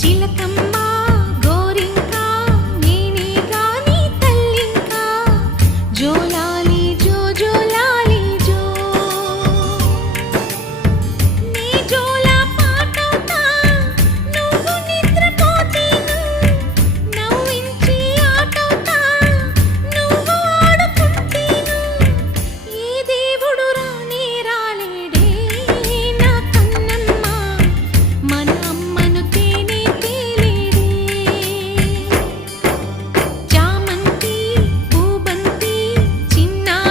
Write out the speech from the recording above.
చిలక